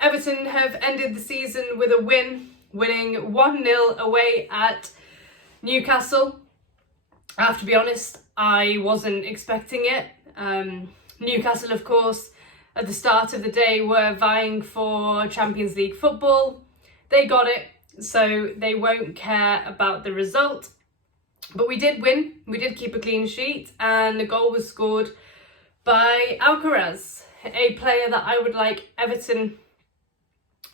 Everton have ended the season with a win, winning 1-0 away at Newcastle. I have to be honest, I wasn't expecting it. Newcastle, of course, at the start of the day were vying for Champions League football. They got it, so they won't care about the result. But we did win, we did keep a clean sheet, and the goal was scored by Alcaraz, a player that I would like Everton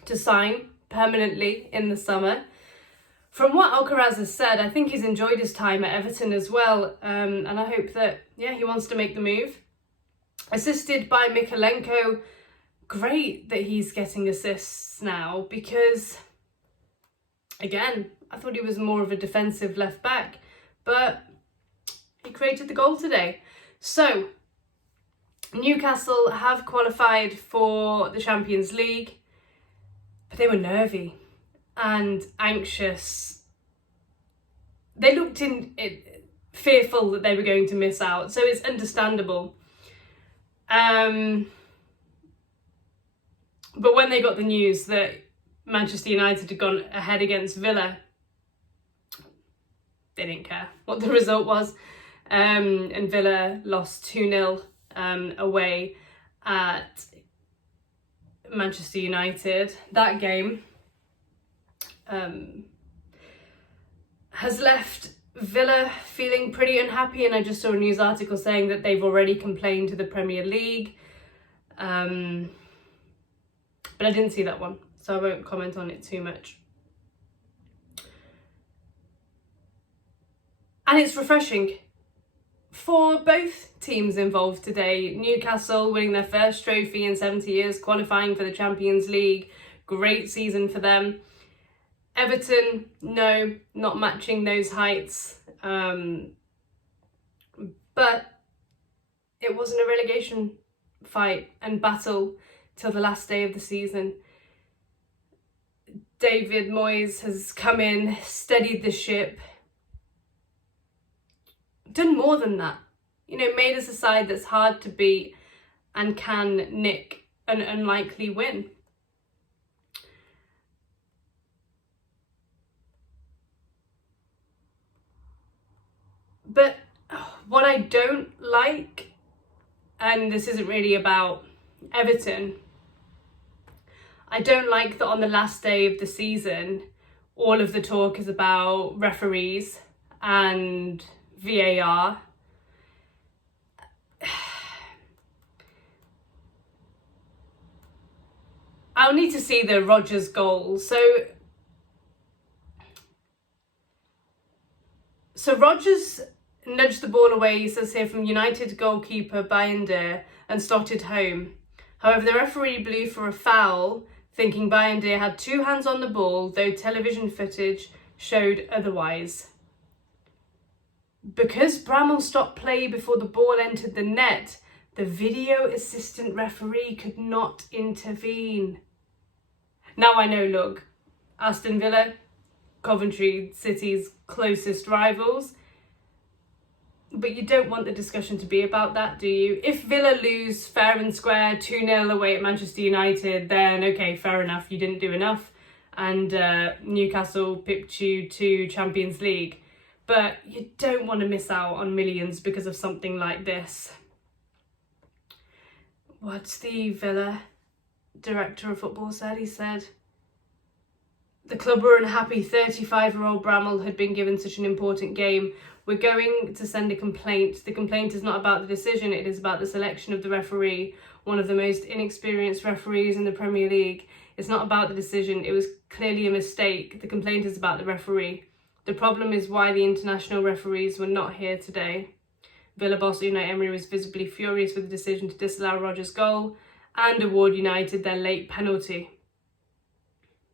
to sign permanently in the summer. From what Alcaraz has said, I think he's enjoyed his time at Everton as well, and I hope that, he wants to make the move. Assisted by Mikalenko. Great that he's getting assists now, because, again, I thought he was more of a defensive left back, but he created the goal today. So, Newcastle have qualified for the Champions League, but they were nervy and anxious. They looked fearful that they were going to miss out, so it's understandable. But when they got the news that Manchester United had gone ahead against Villa, they didn't care what the result was. And Villa lost 2-0 away at Manchester United. That game has left Villa feeling pretty unhappy, and I just saw a news article saying that they've already complained to the Premier League. But I didn't see that one, so I won't comment on it too much. And it's refreshing for both teams involved today. Newcastle winning their first trophy in 70 years, qualifying for the Champions League. Great season for them. Everton, no, not matching those heights. But it wasn't a relegation fight and battle till the last day of the season. David Moyes has come in, steadied the ship, done more than that. Made us a side that's hard to beat and can nick an unlikely win. But what I don't like, and this isn't really about Everton, I don't like that on the last day of the season, all of the talk is about referees and VAR. I'll need to see the Rodgers goal. So Rodgers nudged the ball away, he says here, from United goalkeeper Bayındır and slotted home. However, the referee blew for a foul, thinking Bayındır had two hands on the ball, though television footage showed otherwise. Because Bramall stopped play before the ball entered the net, the video assistant referee could not intervene. Now I know, look, Aston Villa, Coventry City's closest rivals, but you don't want the discussion to be about that, do you? If Villa lose fair and square 2-0 away at Manchester United, then okay, fair enough, you didn't do enough, and Newcastle pipped you to Champions League. But you don't want to miss out on millions because of something like this. What's the Villa director of football said? He said, the club were unhappy 35-year-old Bramall had been given such an important game. We're going to send a complaint. The complaint is not about the decision, it is about the selection of the referee, one of the most inexperienced referees in the Premier League. It's not about the decision, it was clearly a mistake. The complaint is about the referee. The problem is why the international referees were not here today. Villa boss Unai Emery was visibly furious with the decision to disallow Rodgers' goal and award United their late penalty.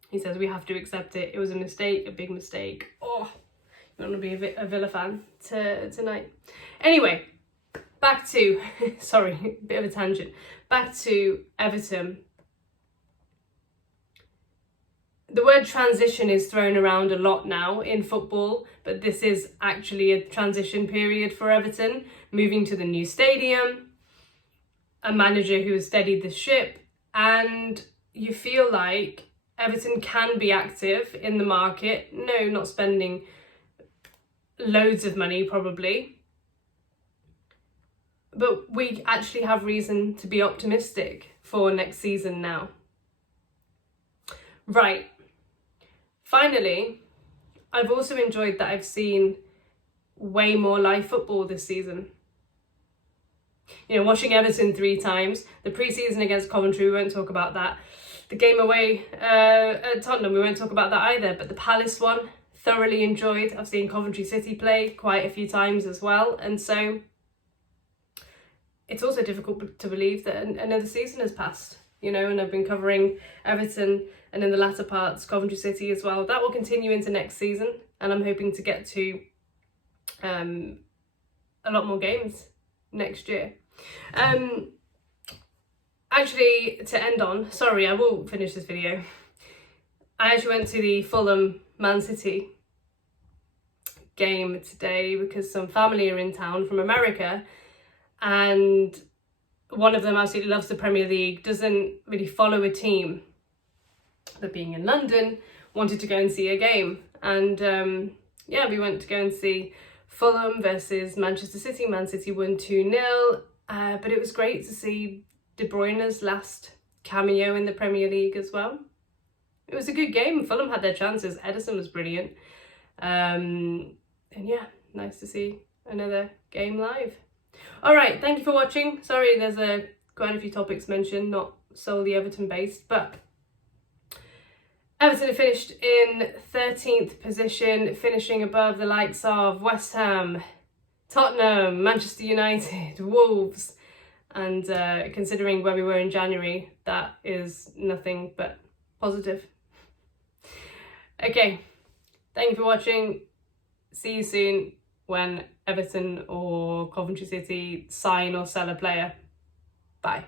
He says, we have to accept it. It was a mistake, a big mistake. Oh, you want to be a Villa fan tonight. Anyway, back to, sorry, bit of a tangent. Back to Everton. The word transition is thrown around a lot now in football, but this is actually a transition period for Everton, moving to the new stadium, a manager who has steadied the ship, and you feel like Everton can be active in the market. No, not spending loads of money probably, but we actually have reason to be optimistic for next season now. Right, finally, I've also enjoyed that I've seen way more live football this season. You know, watching Everton 3 times, the pre-season against Coventry, we won't talk about that. The game away at Tottenham, we won't talk about that either, but the Palace one, thoroughly enjoyed. I've seen Coventry City play quite a few times as well, and so it's also difficult to believe that another season has passed, you know, and I've been covering Everton and in the latter parts Coventry City as well. That will continue into next season, and I'm hoping to get to a lot more games next year. Actually, to end on, sorry, I will finish this video. I actually went to the Fulham Man City game today because some family are in town from America, and one of them absolutely loves the Premier League, doesn't really follow a team, but being in London, wanted to go and see a game. And yeah, we went to go and see Fulham versus Manchester City. Man City won 2-0, but it was great to see De Bruyne's last cameo in the Premier League as well. It was a good game. Fulham had their chances. Ederson was brilliant. And yeah, nice to see another game live. All right, thank you for watching. Sorry, there's quite a few topics mentioned, not solely Everton based, but Everton finished in 13th position, finishing above the likes of West Ham, Tottenham, Manchester United, Wolves, and considering where we were in January, that is nothing but positive. Okay, thank you for watching. See you soon when Everton or Coventry City sign or sell a player. Bye.